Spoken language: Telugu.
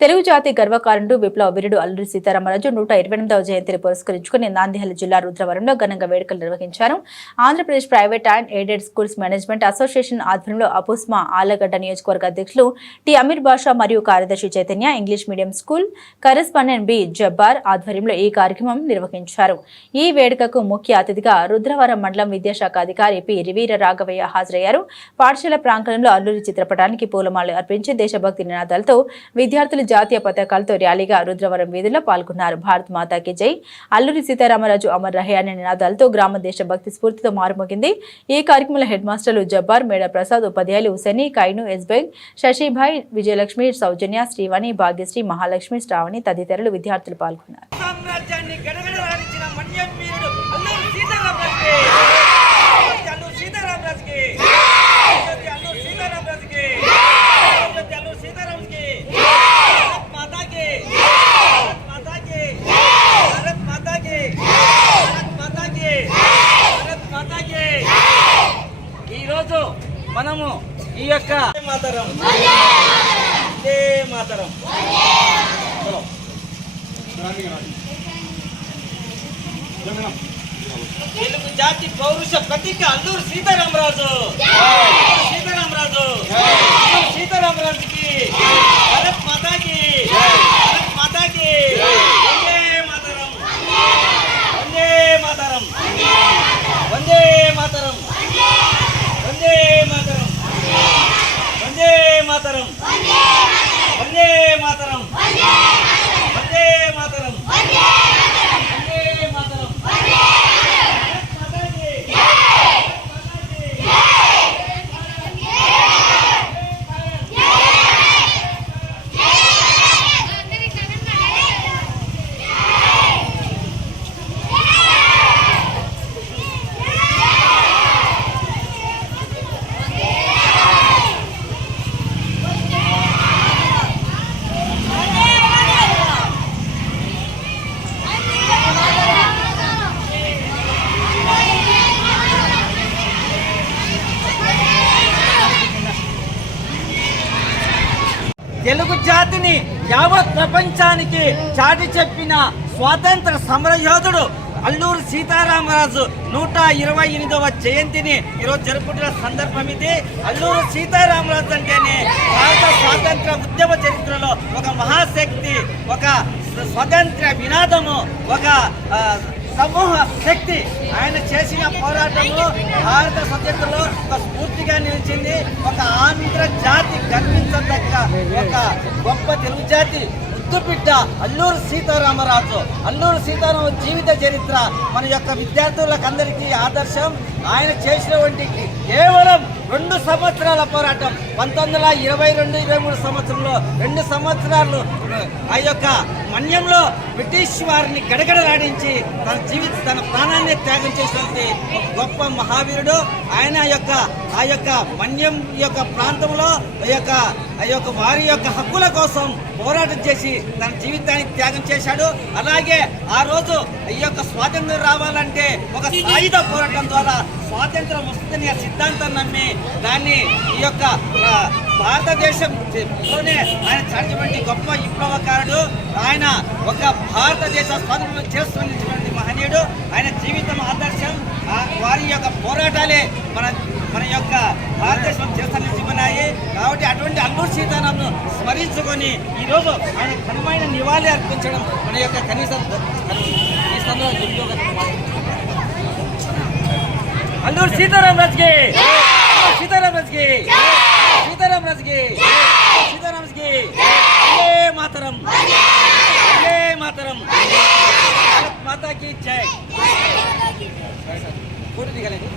తెలుగు జాతి గర్వకారుడు విప్లవ వీరుడు అల్లూరి సీతారామరాజు 128వ జయంతిని పురస్కరించుకుని నంద్యాల జిల్లా రుద్రవరంలో ఘనంగా వేడుకలు నిర్వహించారు. Andhra Pradesh private and aided schools management association ఆధ్వర్యంలో అపుస్మా ఆళ్లగడ్డ నియోజకవర్గ అధ్యక్షులు టి అమీర్ బాషా మరియు కార్యదర్శి Chaitanya English medium school correspondent B Jabbar ఆధ్వర్యంలో ఈ కార్యక్రమం నిర్వహించారు. ఈ వేడుకకు ముఖ్య అతిథిగా రుద్రవరం మండలం విద్యాశాఖ అధికారి పి రివీర రాఘవయ్య హాజరయ్యారు. పాఠశాల ప్రాంగణంలో అల్లూరి చిత్రపటానికి పూలమాలలు అర్పించి దేశభక్తి నినాదాలతో విద్యార్థులు జాతీయ పతాకాలతో ర్యాలీగా రుద్రవరం వీధుల్లో పాల్గొన్నారు. భారత్ మాతాకి జై, అల్లూరి సీతారామరాజు అమర్ రహే అనే నినాదాలతో గ్రామ దేశభక్తి స్ఫూర్తితో మారుమోగింది. ఈ కార్యక్రమంలో హెడ్ మాస్టర్లు జబ్బార్, మేడ ప్రసాద్, ఉపాధ్యాయులు హుసేని, కైను, ఎస్బెగ్, శశిభాయ్, విజయలక్ష్మి, సౌజన్య, శ్రీవాణి, భాగ్యశ్రీ, మహాలక్ష్మి, శ్రావణి తదితరులు విద్యార్థులు పాల్గొన్నారు. ఈరోజు మనము ఈ యొక్క మాతరం మాతరం తెలుగు జాతి పౌరుష ప్రతీక అల్లూరి సీతారామరాజు. సీతారామరాజుకి భారత్ మాతాకి మాతాకి వందే మాతరం, వందే మాతరం, వందే మాతరం, వందే మాతరం, వందే మాతరం, వందే మాతరం, వందే మాతరం, వందే మాతరం. తెలుగు జాతిని యావత్ ప్రపంచానికి చాటి చెప్పిన స్వాతంత్ర సమరయోధుడు అల్లూరి సీతారామరాజు 128వ జయంతిని ఈరోజు జరుపుకుంటున్న సందర్భం ఇది. అల్లూరి సీతారామరాజు అంటేనే భారత స్వాతంత్ర ఉద్యమ చరిత్రలో ఒక మహాశక్తి, ఒక స్వతంత్ర వినాదము, ఒక సమూహ శక్తి. ఆయన చేసిన పోరాటము భారత చరిత్రలో ఒక స్ఫూర్తిగా నిలిచింది. ఒక ఆంధ్ర జాతి గర్వించదగ్గ ఒక గొప్ప తెలుగు జాతి ముద్దుబిడ్డ అల్లూరి సీతారామరాజు. అల్లూరి సీతారామ జీవిత చరిత్ర మన యొక్క విద్యార్థులకందరికీ ఆదర్శం. ఆయన చేసినటువంటి కేవలం 2 సంవత్సరాల పోరాటం 1922-23 సంవత్సరంలో 2 సంవత్సరాలు ఆ యొక్క మన్యంలో బ్రిటిష్ వారిని గడగడలాడించి తన ప్రాణాన్ని త్యాగం చేసినటువంటి ఒక గొప్ప మహావీరుడు ఆయన. ఆ యొక్క మన్యం యొక్క ప్రాంతంలో వారి యొక్క హక్కుల కోసం పోరాటం చేసి తన జీవితాన్ని త్యాగం చేశాడు. అలాగే ఆ రోజు ఈ యొక్క స్వాతంత్రం రావాలంటే ఒక సాయుధ పోరాటం ద్వారా స్వాతంత్రం వస్తుందని ఆ సిద్ధాంతం నమ్మి దాన్ని ఈ యొక్క భారతదేశంలోనే ఆయన చాటినటువంటి గొప్ప విప్లవకారుడు. ఆయన ఒక భారతదేశ స్వాతంత్రం చేస్తున్నటువంటి మహనీయుడు. ఆయన జీవితం ఆదర్శం. వారి యొక్క పోరాటాలే మన యొక్క భారతదేశం చేస్తున్న నిలిచిపోయినాయి. కాబట్టి అటువంటి అల్లూరి సీతారాంను స్మరించుకొని ఈరోజు ఆయన ఘనమైన నివాళి అర్పించడం మన యొక్క కనీసం ఈ సందర్భంగా అల్లూరి సీతారామరాజుకి సీతారామరాజుకి సీతారామరాజుకి సీతారామరాజుకి వందే మాతరం, వందే మాతరం, భారత్ మాతాకి జై. పూర్తి దిగలేదు.